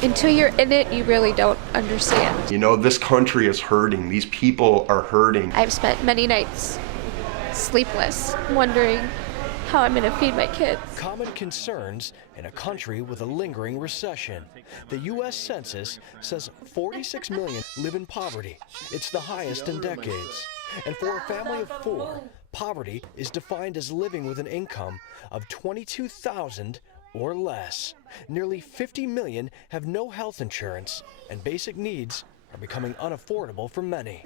Until you're in it, you really don't understand. You know, this country is hurting. These people are hurting. I've spent many nights sleepless, wondering how I'm going to feed my kids. Common concerns in a country with a lingering recession. The U.S. Census says 46 million live in poverty. It's the highest in decades. And for a family of 4, poverty is defined as living with an income of $22,000 or less. Nearly 50 million have no health insurance, and basic needs are becoming unaffordable for many.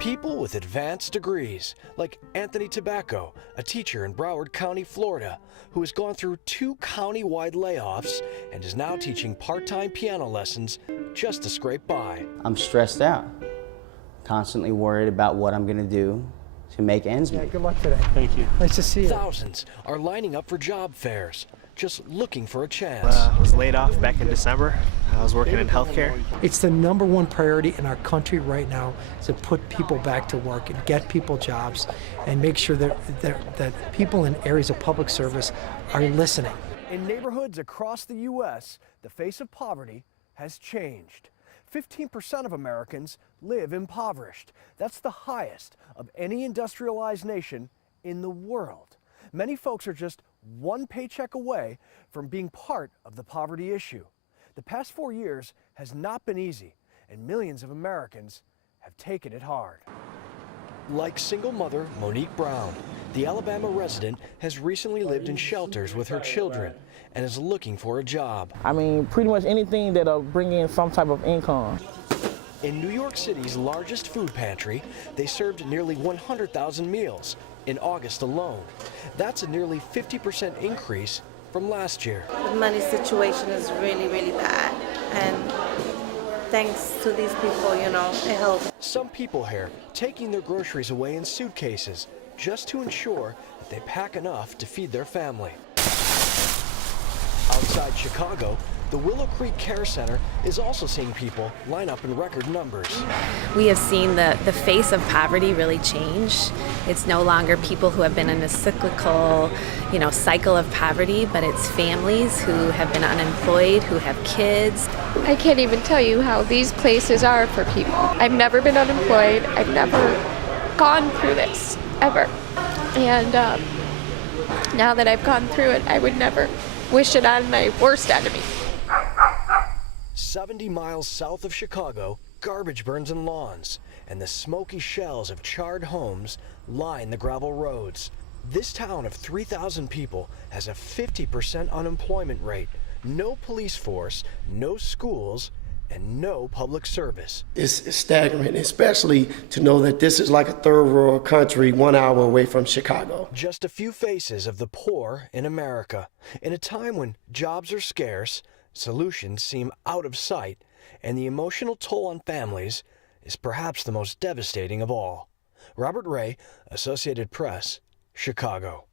People with advanced degrees, like Anthony Tobacco, a teacher in Broward County, Florida, who has gone through 2 county-wide layoffs and is now teaching part-time piano lessons just to scrape by. I'm stressed out, constantly worried about what I'm going to do to make ends meet. Yeah, good luck today. Thank you. Nice to see you. Thousands are lining up for job fairs, just looking for a chance. I was laid off back in December. I was working in healthcare. It's the #1 priority in our country right now to put people back to work and get people jobs and make sure that people in areas of public service are listening. In neighborhoods across the U.S., the face of poverty has changed. 15% of Americans live impoverished. That's the highest of any industrialized nation in the world. Many folks are just one paycheck away from being part of the poverty issue. The past 4 years has not been easy, and millions of Americans have taken it hard. Like single mother Monique Brown, the Alabama resident has recently lived in shelters with her children and is looking for a job. I mean, pretty much anything that'll bring in some type of income. In New York City's largest food pantry, they served nearly 100,000 meals in August alone. That's a nearly 50% increase from last year. The money situation is really, really bad, and thanks to these people, you know, it helps. Some people here taking their groceries away in suitcases just to ensure that they pack enough to feed their family. Outside Chicago, the Willow Creek Care Center is also seeing people line up in record numbers. We have seen the face of poverty really change. It's no longer people who have been in a cyclical, cycle of poverty, but it's families who have been unemployed, who have kids. I can't even tell you how these places are for people. I've never been unemployed. I've never gone through this, ever. And now that I've gone through it, I would never wish it on my worst enemy. 70 miles south of Chicago, garbage burns in lawns, and the smoky shells of charred homes line the gravel roads. This town of 3,000 people has a 50% unemployment rate, no police force, no schools, and no public service. It's staggering, especially to know that this is like a third world country 1 hour away from Chicago. Just a few faces of the poor in America. In a time when jobs are scarce, solutions seem out of sight, and the emotional toll on families is perhaps the most devastating of all. Robert Ray, Associated Press, Chicago.